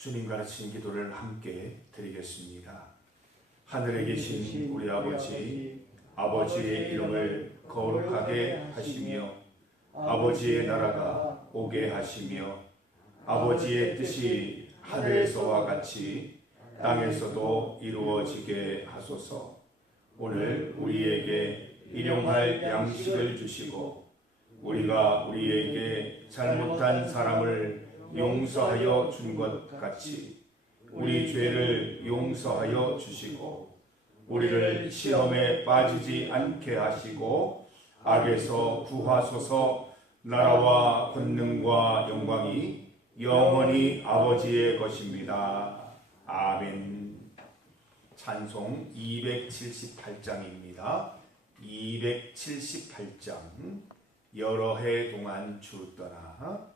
주님 가르친 기도를 함께 드리겠습니다. 하늘에 계신 우리 아버지, 아버지의 이름을 거룩하게 하시며 아버지의 나라가 오게 하시며 아버지의 뜻이 하늘에서와 같이 땅에서도 이루어지게 하소서. 오늘 우리에게 일용할 양식을 주시고 우리가 우리에게 잘못한 사람을 용서하여 준 것 같이 우리 죄를 용서하여 주시고 우리를 시험에 빠지지 않게 하시고 악에서 구하소서. 나라와 권능과 영광이 영원히 아버지의 것입니다. 아멘. 찬송 278장입니다. 278장 여러 해 동안 주 떠나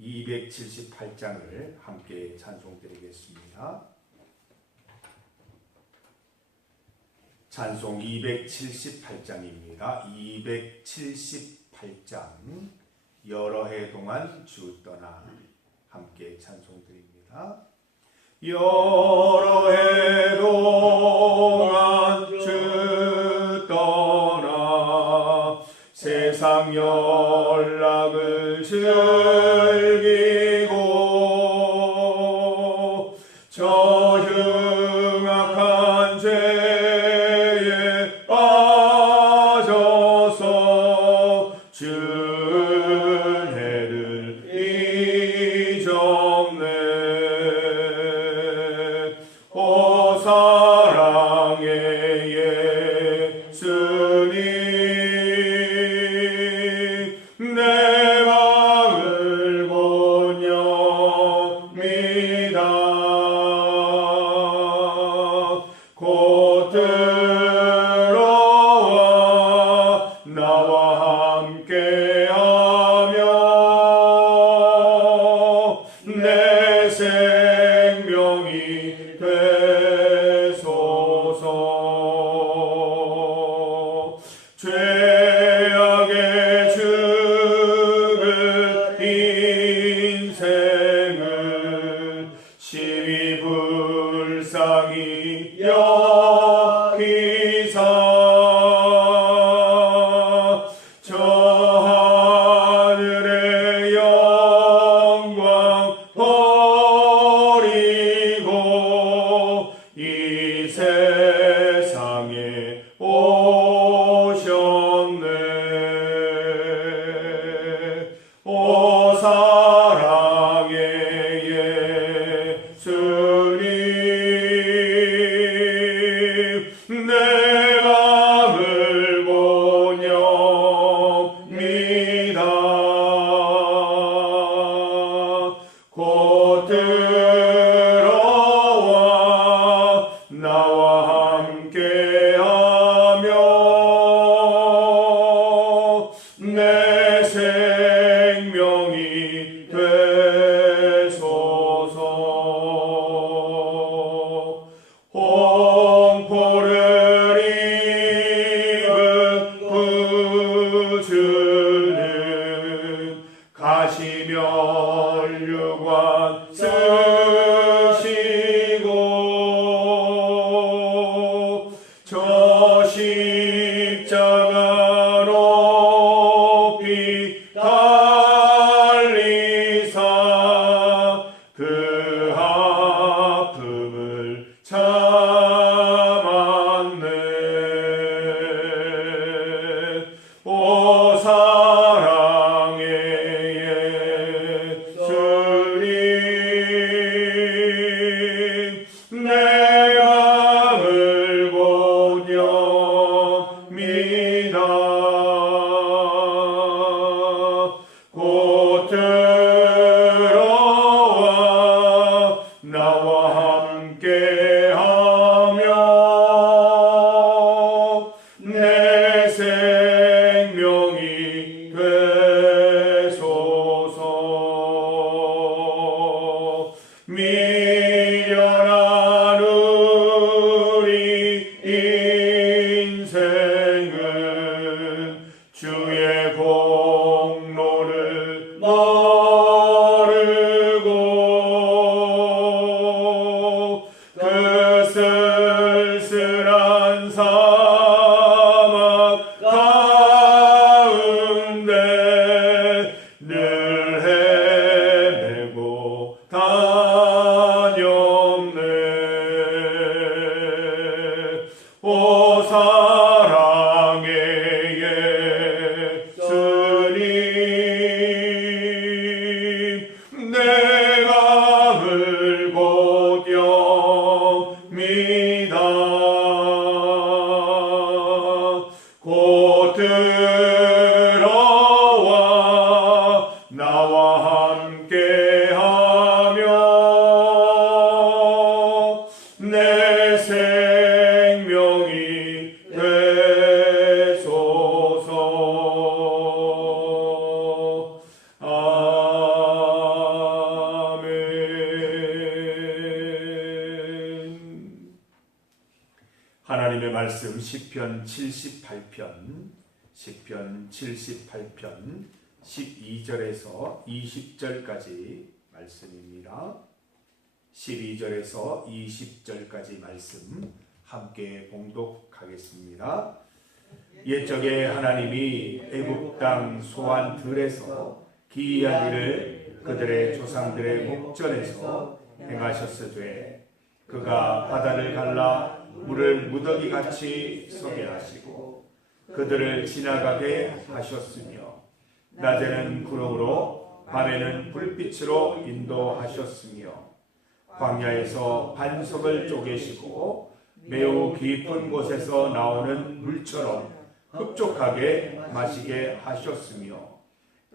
278장을 함께 찬송드리겠습니다. 찬송 278장입니다. 278장 여러 해 동안 주 떠나 함께 찬송드립니다. 여러 해 동안 주 떠나 세상 연락을 즐기고 저 흉악한 죄에 빠져서 주를 잊었네. 오 사랑의 예수님, 내 마음을 곧 엽니다. 곧 들어와 나와 함께하며 내 생명이 되소서. 죄악의 죽을 인생을 심히 불쌍히 여기사 저 하늘의 영광 버리고 이 세상에 오셨네. 오 사랑의 예수님, 내 마음을 곧 엽니다. 곧 들어와 나와 함께하며 내 생명이 되소서. 홍포를 입은 구주는 가시면류관 쓰시고 저 십자가 높이 달리사 그 아픔을 참았네. 오 사랑의 예수님, 내 마음을 곧 엽니다. 곧 들어와 나와 함께하며 내 생명이 되소서. 미련한 우리 인생은 주의 공로를 모르고 늘 헤매고 다녔네. 오 사랑의 예수님, 내가 울고 뛰옵니다. 곧 들어와 나와 함께하며 내 생명이 되소서. 아멘. 하나님의 말씀 시편 78편 12절에서 20절까지 말씀입니다. 12절에서 20절까지 말씀 함께 봉독하겠습니다. 옛적에 하나님이 애굽 땅 소환들에서 기이한 일을 그들의 조상들의 목전에서 행하셨으되 그가 바다를 갈라 물을 무더기같이 서게 하시고 그들을 지나가게 하셨으며 낮에는 구름으로 밤에는 불빛으로 인도하셨으며 광야에서 반석을 쪼개시고 매우 깊은 곳에서 나오는 물처럼 흡족하게 마시게 하셨으며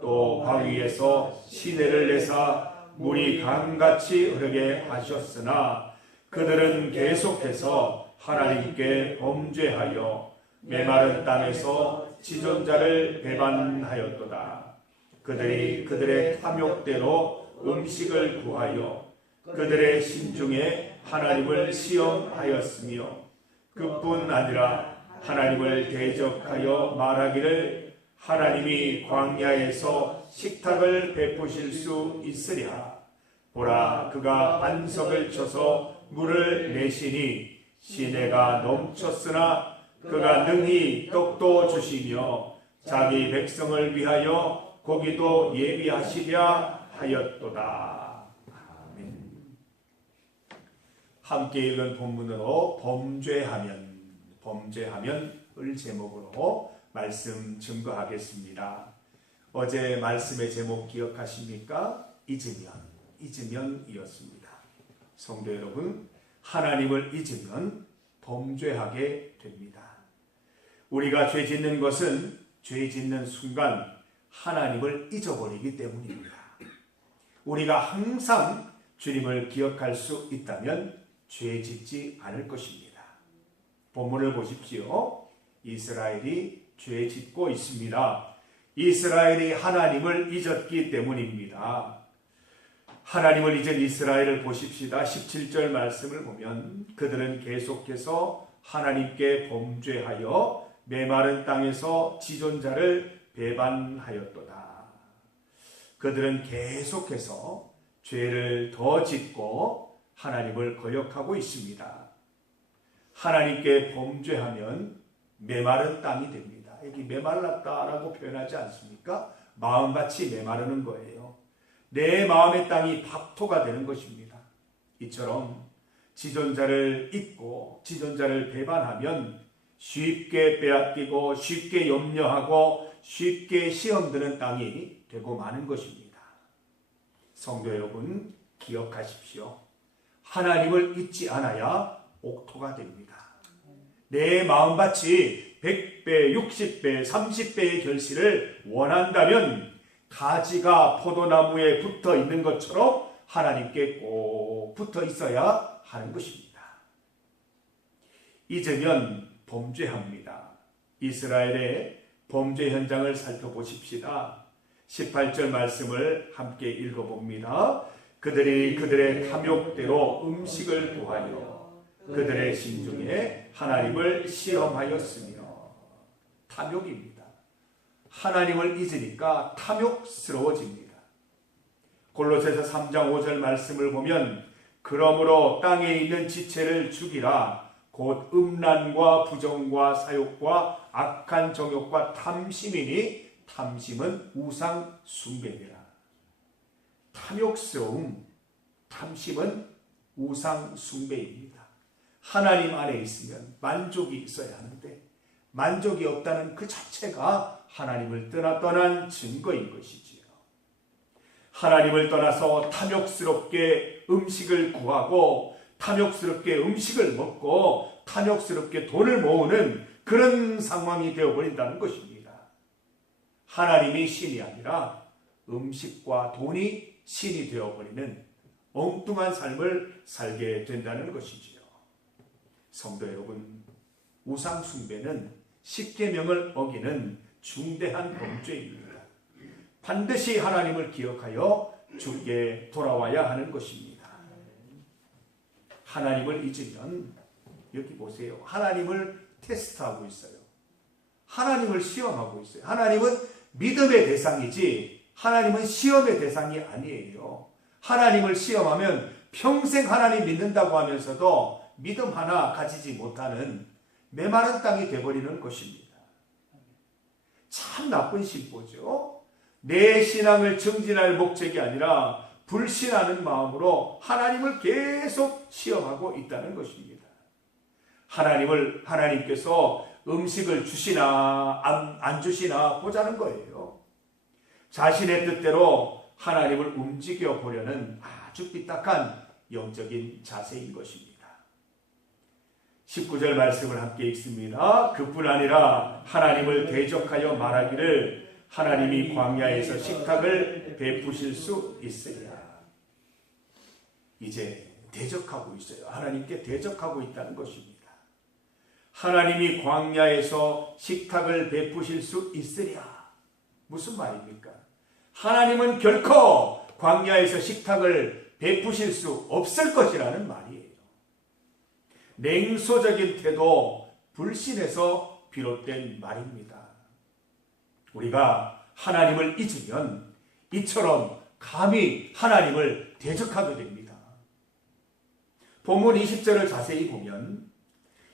또 바위에서 시내를 내사 물이 강같이 흐르게 하셨으나 그들은 계속해서 하나님께 범죄하여 메마른 땅에서 지존자를 배반하였도다. 그들이 그들의 탐욕대로 음식을 구하여 그들의 심중에 하나님을 시험하였으며 그뿐 아니라 하나님을 대적하여 말하기를 하나님이 광야에서 식탁을 베푸실 수 있으랴. 보라, 그가 반석을 쳐서 물을 내시니 시내가 넘쳤으나 그가 능히 떡도 주시며 자기 백성을 위하여 고기도 예비하시랴 하였도다. 아멘. 함께 읽은 본문으로 범죄하면을 제목으로 말씀 증거하겠습니다. 어제 말씀의 제목 기억하십니까? 잊으면이었습니다. 성도 여러분, 하나님을 잊으면 범죄하게 됩니다. 우리가 죄 짓는 것은 죄 짓는 순간 하나님을 잊어버리기 때문입니다. 우리가 항상 주님을 기억할 수 있다면 죄 짓지 않을 것입니다. 본문을 보십시오. 이스라엘이 죄 짓고 있습니다. 이스라엘이 하나님을 잊었기 때문입니다. 하나님을 잊은 이스라엘을 보십시다. 17절 말씀을 보면 그들은 계속해서 하나님께 범죄하여 메마른 땅에서 지존자를 배반하였도다. 그들은 계속해서 죄를 더 짓고 하나님을 거역하고 있습니다. 하나님께 범죄하면 메마른 땅이 됩니다. 여기 메말랐다라고 표현하지 않습니까? 마음같이 메마르는 거예요. 내 마음의 땅이 박토가 되는 것입니다. 이처럼 지존자를 잊고 지존자를 배반하면 쉽게 빼앗기고 쉽게 염려하고 쉽게 시험드는 땅이 되고 마는 것입니다. 성도 여러분, 기억하십시오. 하나님을 잊지 않아야 옥토가 됩니다. 내 마음같이 100배, 60배, 30배의 결실을 원한다면 가지가 포도나무에 붙어 있는 것처럼 하나님께 꼭 붙어 있어야 하는 것입니다. 잊으면 범죄합니다. 이스라엘의 범죄 현장을 살펴보십시다. 18절 말씀을 함께 읽어봅니다. 그들이 그들의 탐욕대로 음식을 구하여 그들의 심중에 하나님을 시험하였으며, 탐욕입니다. 하나님을 잊으니까 탐욕스러워집니다. 골로새서 3장 5절 말씀을 보면 그러므로 땅에 있는 지체를 죽이라. 곧 음란과 부정과 사욕과 악한 정욕과 탐심이니 탐심은 우상 숭배니라. 탐욕스러움, 탐심은 우상 숭배입니다. 하나님 안에 있으면 만족이 있어야 하는데 만족이 없다는 그 자체가 하나님을 떠난 증거인 것이지요. 하나님을 떠나서 탐욕스럽게 음식을 구하고 탐욕스럽게 음식을 먹고 탐욕스럽게 돈을 모으는 그런 상황이 되어버린다는 것입니다. 하나님이 신이 아니라 음식과 돈이 신이 되어버리는 엉뚱한 삶을 살게 된다는 것이지요. 성도 여러분, 우상 숭배는 십계명을 어기는 중대한 범죄입니다. 반드시 하나님을 기억하여 주께 돌아와야 하는 것입니다. 하나님을 잊으면 여기 보세요. 하나님을 테스트하고 있어요. 하나님을 시험하고 있어요. 하나님은 믿음의 대상이지 하나님은 시험의 대상이 아니에요. 하나님을 시험하면 평생 하나님 믿는다고 하면서도 믿음 하나 가지지 못하는 메마른 땅이 되어버리는 것입니다. 참 나쁜 신보죠. 내 신앙을 증진할 목적이 아니라 불신하는 마음으로 하나님을 계속 시험하고 있다는 것입니다. 하나님께서 음식을 주시나 안 주시나 보자는 거예요. 자신의 뜻대로 하나님을 움직여 보려는 아주 삐딱한 영적인 자세인 것입니다. 19절 말씀을 함께 읽습니다. 그뿐 아니라 하나님을 대적하여 말하기를 하나님이 광야에서 식탁을 베푸실 수 있으리라. 이제 대적하고 있어요. 하나님께 대적하고 있다는 것입니다. 하나님이 광야에서 식탁을 베푸실 수 있으랴. 무슨 말입니까? 하나님은 결코 광야에서 식탁을 베푸실 수 없을 것이라는 말이에요. 냉소적인 태도, 불신에서 비롯된 말입니다. 우리가 하나님을 잊으면 이처럼 감히 하나님을 대적하게 됩니다. 본문 20절을 자세히 보면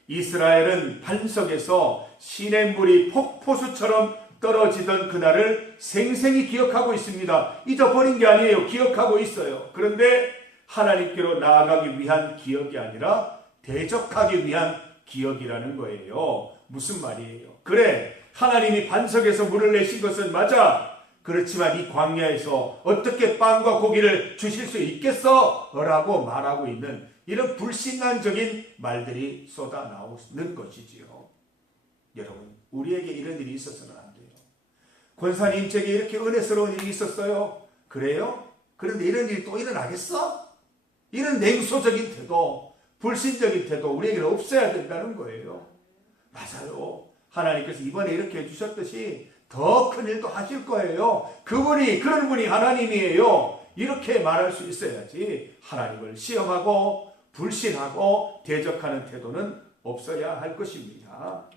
이스라엘은 반석에서 시냇물이 폭포수처럼 떨어지던 그날을 생생히 기억하고 있습니다. 잊어버린 게 아니에요. 기억하고 있어요. 그런데 하나님께로 나아가기 위한 기억이 아니라 대적하기 위한 기억이라는 거예요. 무슨 말이에요? 그래, 하나님이 반석에서 물을 내신 것은 맞아. 그렇지만 이 광야에서 어떻게 빵과 고기를 주실 수 있겠어? 라고 말하고 있는 이런 불신앙적인 말들이 쏟아 나오는 것이지요. 여러분, 우리에게 이런 일이 있어서는 안 돼요. 권사님, 제게 이렇게 은혜스러운 일이 있었어요. 그래요? 그런데 이런 일이 또 일어나겠어? 이런 냉소적인 태도, 불신적인 태도 우리에게는 없어야 된다는 거예요. 맞아요. 하나님께서 이번에 이렇게 해주셨듯이 더 큰 일도 하실 거예요. 그런 분이 하나님이에요. 이렇게 말할 수 있어야지 하나님을 시험하고 불신하고 대적하는 태도는 없어야 할 것입니다.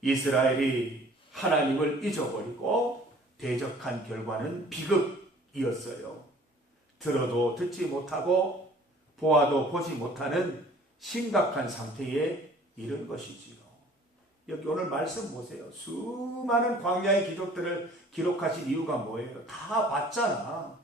이스라엘이 하나님을 잊어버리고 대적한 결과는 비극이었어요. 들어도 듣지 못하고 보아도 보지 못하는 심각한 상태에 이른 것이지요. 여기 오늘 말씀 보세요. 수많은 광야의 기적들을 기록하신 이유가 뭐예요? 다 봤잖아.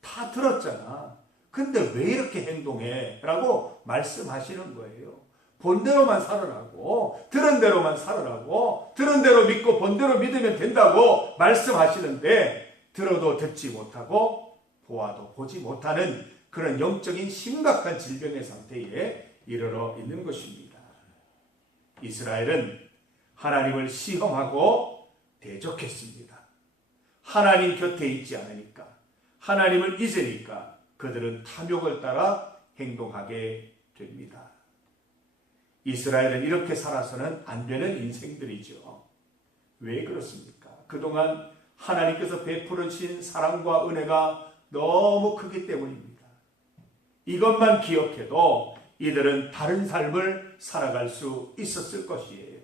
다 들었잖아. 근데 왜 이렇게 행동해? 라고 말씀하시는 거예요. 본 대로만 살으라고, 들은 대로만 살으라고, 들은 대로 믿고 본 대로 믿으면 된다고 말씀하시는데 들어도 듣지 못하고 보아도 보지 못하는 그런 영적인 심각한 질병의 상태에 이르러 있는 것입니다. 이스라엘은 하나님을 시험하고 대적했습니다. 하나님 곁에 있지 않으니까, 하나님을 잊으니까 그들은 탐욕을 따라 행동하게 됩니다. 이스라엘은 이렇게 살아서는 안 되는 인생들이죠. 왜 그렇습니까? 그동안 하나님께서 베풀으신 사랑과 은혜가 너무 크기 때문입니다. 이것만 기억해도 이들은 다른 삶을 살아갈 수 있었을 것이에요.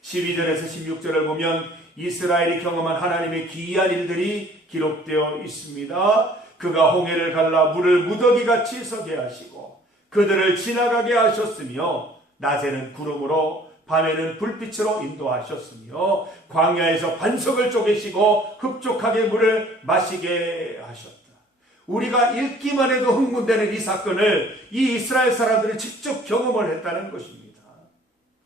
12절에서 16절을 보면 이스라엘이 경험한 하나님의 기이한 일들이 기록되어 있습니다. 그가 홍해를 갈라 물을 무더기같이 서게 하시고 그들을 지나가게 하셨으며 낮에는 구름으로 밤에는 불빛으로 인도하셨으며 광야에서 반석을 쪼개시고 흡족하게 물을 마시게 하셨다. 우리가 읽기만 해도 흥분되는 이 사건을 이 이스라엘 사람들이 직접 경험을 했다는 것입니다.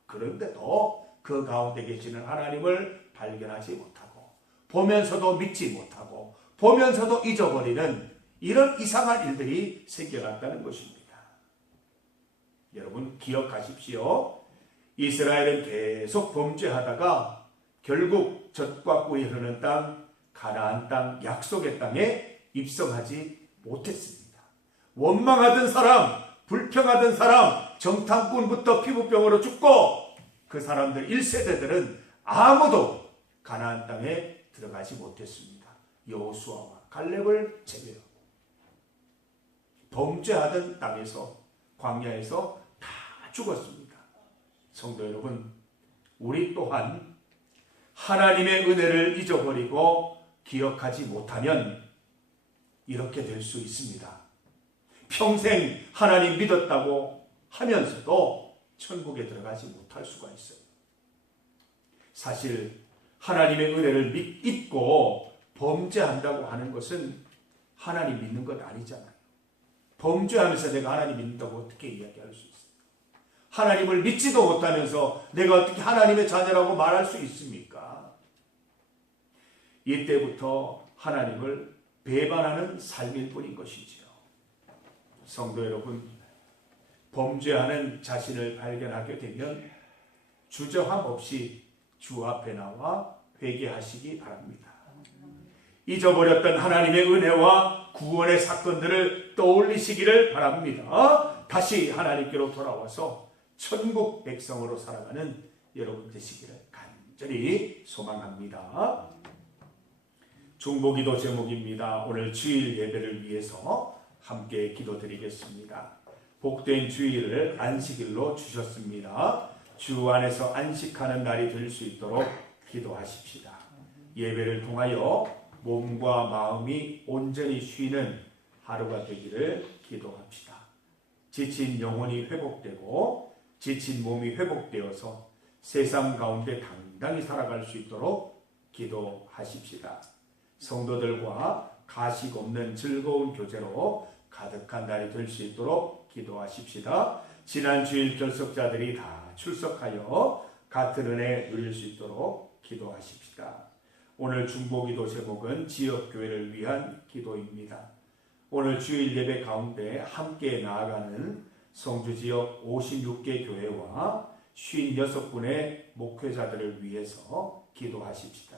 그런데도 그 가운데 계시는 하나님을 발견하지 못하고 보면서도 믿지 못하고 보면서도 잊어버리는 이런 이상한 일들이 생겨났다는 것입니다. 여러분 기억하십시오. 이스라엘은 계속 범죄하다가 결국 젖과 꿀이 흐르는 땅 가나안 땅 약속의 땅에 입성하지 못했습니다. 원망하던 사람, 불평하던 사람, 정탐꾼부터 피부병으로 죽고 그 사람들 1세대들은 아무도 가나안 땅에 들어가지 못했습니다. 여호수아와 갈렙을 제외하고 범죄하던 땅에서 광야에서 다 죽었습니다. 성도 여러분, 우리 또한 하나님의 은혜를 잊어버리고 기억하지 못하면 이렇게 될 수 있습니다. 평생 하나님 믿었다고 하면서도 천국에 들어가지 못할 수가 있어요. 사실 하나님의 은혜를 잊고 범죄한다고 하는 것은 하나님 믿는 것 아니잖아요. 범죄하면서 내가 하나님 믿는다고 어떻게 이야기할 수 있어요? 하나님을 믿지도 못하면서 내가 어떻게 하나님의 자녀라고 말할 수 있습니까? 이때부터 하나님을 배반하는 삶일 뿐인 것이지요. 성도 여러분, 범죄하는 자신을 발견하게 되면 주저함 없이 주 앞에 나와 회개하시기 바랍니다. 잊어버렸던 하나님의 은혜와 구원의 사건들을 떠올리시기를 바랍니다. 다시 하나님께로 돌아와서 천국 백성으로 살아가는 여러분 되시기를 간절히 소망합니다. 중보기도 제목입니다. 오늘 주일 예배를 위해서 함께 기도드리겠습니다. 복된 주일을 안식일로 주셨습니다. 주 안에서 안식하는 날이 될 수 있도록 기도하십시다. 예배를 통하여 몸과 마음이 온전히 쉬는 하루가 되기를 기도합시다. 지친 영혼이 회복되고 지친 몸이 회복되어서 세상 가운데 당당히 살아갈 수 있도록 기도하십시다. 성도들과 가식 없는 즐거운 교제로 가득한 날이 될 수 있도록 기도하십시다. 지난 주일 결석자들이 다 출석하여 같은 은혜 누릴 수 있도록 기도하십시다. 오늘 중보기도 제목은 지역교회를 위한 기도입니다. 오늘 주일 예배 가운데 함께 나아가는 성주지역 56개 교회와 56분의 목회자들을 위해서 기도하십시다.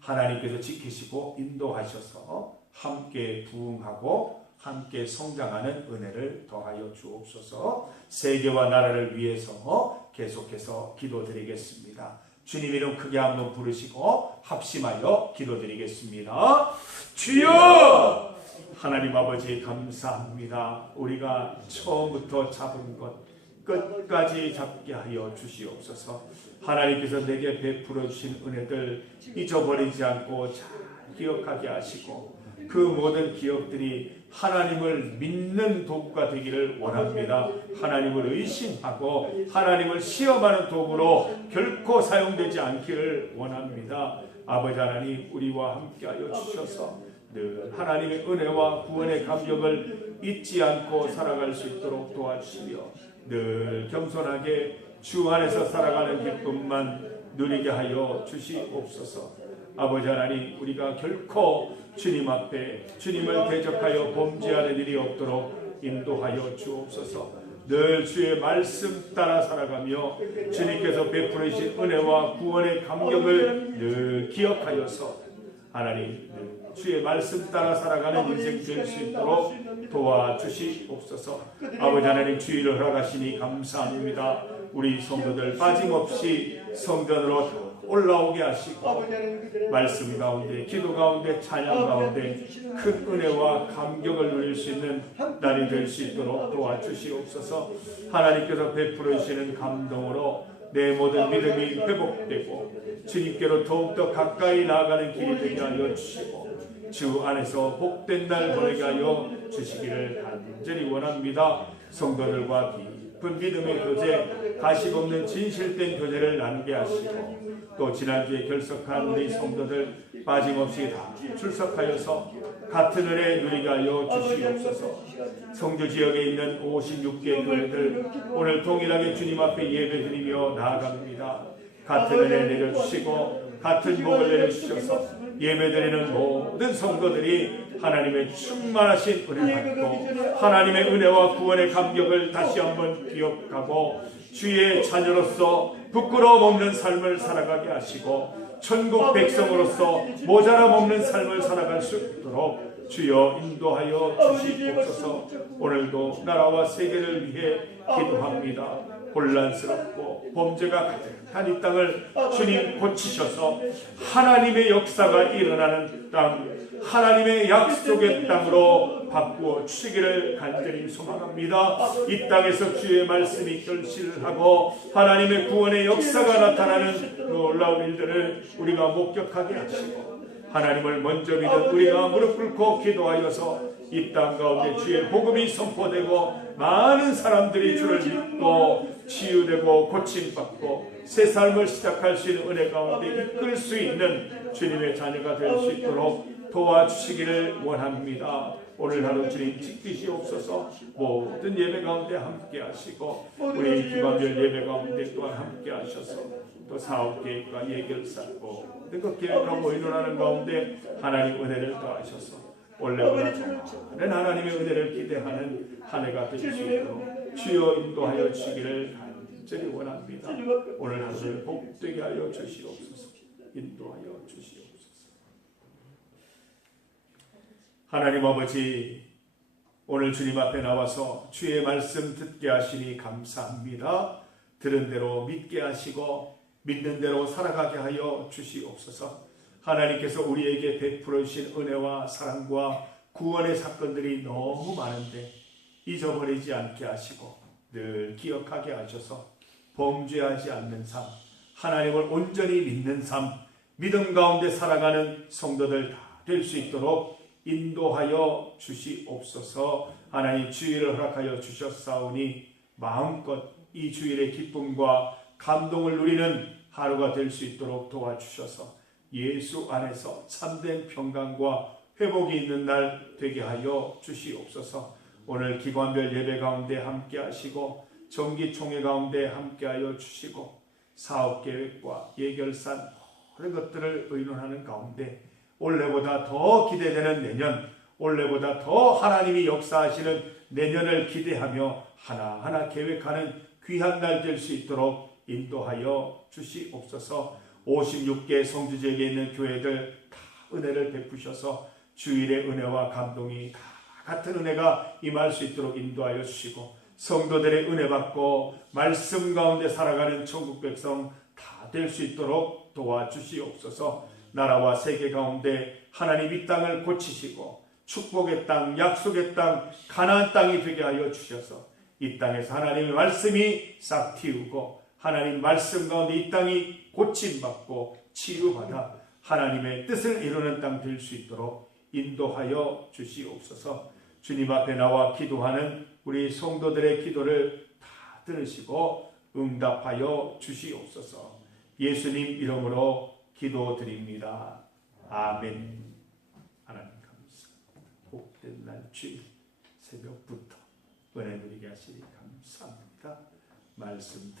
하나님께서 지키시고 인도하셔서 함께 부흥하고 함께 성장하는 은혜를 더하여 주옵소서. 세계와 나라를 위해서 계속해서 기도드리겠습니다. 주님 이름 크게 한번 부르시고 합심하여 기도드리겠습니다. 주여! 하나님 아버지 감사합니다. 우리가 처음부터 잡은 것 끝까지 잡게 하여 주시옵소서. 하나님께서 내게 베풀어 주신 은혜들 잊어버리지 않고 잘 기억하게 하시고 그 모든 기억들이 하나님을 믿는 도구가 되기를 원합니다. 하나님을 의심하고 하나님을 시험하는 도구로 결코 사용되지 않기를 원합니다. 아버지 하나님 우리와 함께하여 주셔서 늘 하나님의 은혜와 구원의 감격을 잊지 않고 살아갈 수 있도록 도와주시며 늘 겸손하게 주 안에서 살아가는 기쁨만 누리게 하여 주시옵소서. 아버지 하나님 우리가 결코 주님 앞에 주님을 대적하여 범죄하는 일이 없도록 인도하여 주옵소서. 늘 주의 말씀 따라 살아가며 주님께서 베풀으신 은혜와 구원의 감격을 늘 기억하여서 하나님 주의 말씀 따라 살아가는 인생 될 수 있도록 도와주시옵소서. 아버지 하나님 주의를 허락하시니 감사합니다. 우리 성도들 빠짐없이 성전으로 올라오게 하시고 말씀 가운데 기도 가운데 찬양 가운데 큰 은혜와 감격을 누릴 수 있는 날이 될 수 있도록 도와주시옵소서. 하나님께서 베풀어 주시는 감동으로 내 모든 믿음이 회복되고 주님께로 더욱더 가까이 나아가는 길이 되게 하여 주시고 주 안에서 복된 날 보내게 하여 주시기를 간절히 원합니다. 성도들과 깊은 믿음의 교제, 가식 없는 진실된 교제를 나누게 하시고 또 지난주에 결석한 우리 성도들 빠짐없이 다 출석하여서 같은 은혜 누리게 하여 주시옵소서. 성주 지역에 있는 56개 교회들 오늘 동일하게 주님 앞에 예배드리며 나아갑니다. 같은 은혜 내려주시고 같은 복을 내려주셔서 예배드리는 모든 성도들이 하나님의 충만하신 은혜를 받고 하나님의 은혜와 구원의 감격을 다시 한번 기억하고 주의 자녀로서 부끄러움 없는 삶을 살아가게 하시고 천국 백성으로서 모자람 없는 삶을 살아갈 수 있도록 주여 인도하여 주시옵소서. 오늘도 나라와 세계를 위해 기도합니다. 혼란스럽고 범죄가 가득한 이 땅을 주님 고치셔서 하나님의 역사가 일어나는 땅, 하나님의 약속의 땅으로 바꾸어 주시기를 간절히 소망합니다. 이 땅에서 주의 말씀이 결실을 하고 하나님의 구원의 역사가 나타나는 놀라운 일들을 우리가 목격하게 하시고 하나님을 먼저 믿은 우리가 무릎 꿇고 기도하여서 이 땅 가운데 주의 복음이 선포되고 많은 사람들이 주를 믿고 치유되고 고침받고 새 삶을 시작할 수 있는 은혜 가운데 이끌 수 있는 주님의 자녀가 될 수 있도록 도와주시기를 원합니다. 오늘 하루 주님 지키시옵소서. 모든 예배 가운데 함께 하시고 우리 기관별 예배 가운데 또한 함께 하셔서 또 사업계획과 예결산 모든 것 계획하고 의논하는 가운데 하나님 은혜를 더하셔서 원래보다 더 많은 하나님의 은혜를 기대하는 한 해가 될 수 있도록 주여 인도하여 주시기를 간절히 원합니다. 오늘 하루를 복되게 하여 주시옵소서. 인도하여 주시옵소서. 하나님 아버지, 오늘 주님 앞에 나와서 주의 말씀 듣게 하시니 감사합니다. 들은 대로 믿게 하시고 믿는 대로 살아가게 하여 주시옵소서. 하나님께서 우리에게 베풀어 주신 은혜와 사랑과 구원의 사건들이 너무 많은데 잊어버리지 않게 하시고 늘 기억하게 하셔서 범죄하지 않는 삶, 하나님을 온전히 믿는 삶, 믿음 가운데 살아가는 성도들 다 될 수 있도록 인도하여 주시옵소서. 하나님 주일을 허락하여 주셨사오니 마음껏 이 주일의 기쁨과 감동을 누리는 하루가 될 수 있도록 도와주셔서 예수 안에서 참된 평강과 회복이 있는 날 되게 하여 주시옵소서. 오늘 기관별 예배 가운데 함께 하시고 정기총회 가운데 함께 하여 주시고 사업계획과 예결산 모든 것들을 의논하는 가운데 올해보다 더 기대되는 내년, 올해보다 더 하나님이 역사하시는 내년을 기대하며 하나하나 계획하는 귀한 날 될 수 있도록 인도하여 주시옵소서. 56개 성주 지역에 있는 교회들 다 은혜를 베푸셔서 주일의 은혜와 감동이 다 같은 은혜가 임할 수 있도록 인도하여 주시고 성도들의 은혜 받고 말씀 가운데 살아가는 천국 백성 다 될 수 있도록 도와주시옵소서. 나라와 세계 가운데 하나님 이 땅을 고치시고 축복의 땅, 약속의 땅, 가나안 땅이 되게 하여 주셔서 이 땅에서 하나님의 말씀이 싹 틔우고 하나님 말씀 가운데 이 땅이 고침받고 치유받아 하나님의 뜻을 이루는 땅 될 수 있도록 인도하여 주시옵소서. 주님 앞에 나와 기도하는 우리 성도들의 기도를 다 들으시고 응답하여 주시옵소서. 예수님 이름으로 기도드립니다. 아멘. 하나님 감사합니다. 복된 날 주일 새벽부터 은혜 누리게 하시니 감사합니다. 말씀